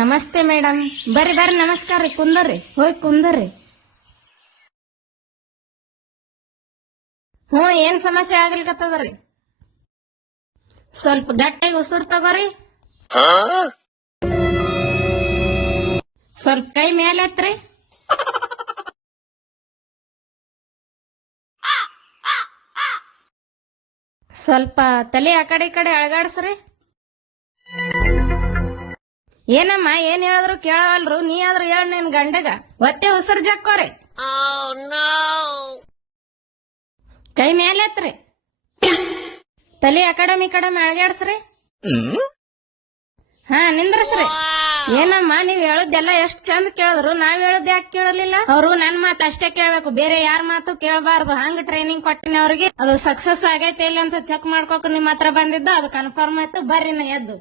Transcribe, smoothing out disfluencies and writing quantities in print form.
ನಮಸ್ತೆ ಮೇಡಮ್. ಬರ್ರಿ ಬರ್ರಿ, ನಮಸ್ಕಾರ ರೀ. ಕುಂದರ್ರಿ, ಹೋಗಿ ಕುಂದರ್ರಿ. ಏನ್ ಸಮಸ್ಯೆ ಆಗ್ಲಿಕತ್ತದ್ರಿ? ಸ್ವಲ್ಪ ಗಟ್ಟಿಗೆ ಉಸಿರು ತಗೋರಿ. ಸ್ವಲ್ಪ ಕೈ ಮೇಲೆ ಎತ್ರಿ. ಸ್ವಲ್ಪ ತಲೆ ಆ ಕಡೆ ಈ ಕಡೆ ಅಳಗಾಡ್ಸ್ರಿ. ಏನಮ್ಮ, ಏನ್ ಹೇಳಿದ್ರು ಕೇಳವಲ್ರು. ನೀ ಆದ್ರೂ ಹೇಳ ನಿನ್ ಗಂಡಗ. ಒತ್ತೆ ಉಸಿರು ಜಕ್ಕೋರಿ. ಕೈ ಮೇಲೆ ಎತ್ರಿ. ತಲೆ ಆ ಕಡೆ ಈ ಕಡೆ ಅಳಗಾಡ್ಸ್ರಿ. ನಿಂದ್ರಸ್ರಿ. ಏನಮ್ಮ, ನೀವ್ ಹೇಳದ್ದೆಲ್ಲ ಎಷ್ಟ್ ಚಂದ ಕೇಳಿದ್ರು, ನಾವ್ ಹೇಳದ್ ಯಾಕೆ ಕೇಳಲಿಲ್ಲ? ಅವ್ರು ನನ್ ಮಾತು ಅಷ್ಟೇ ಕೇಳ್ಬೇಕು, ಬೇರೆ ಯಾರ ಮಾತು ಕೇಳಬಾರ್ದು. ಹಂಗ ಟ್ರೈನಿಂಗ್ ಕೊಟ್ಟಿನಿ ಅವ್ರಿಗೆ. ಅದು ಸಕ್ಸಸ್ ಆಗೈತೆ ಇಲ್ಲ ಅಂತ ಚೆಕ್ ಮಾಡ್ಕೋಕ್ ನಿಮ್ ಹತ್ರ ಬಂದಿದ್ದು. ಅದು ಕನ್ಫರ್ಮ್ ಆಯ್ತು. ಬರ್ರಿ ನಾ ಎದ್ದು.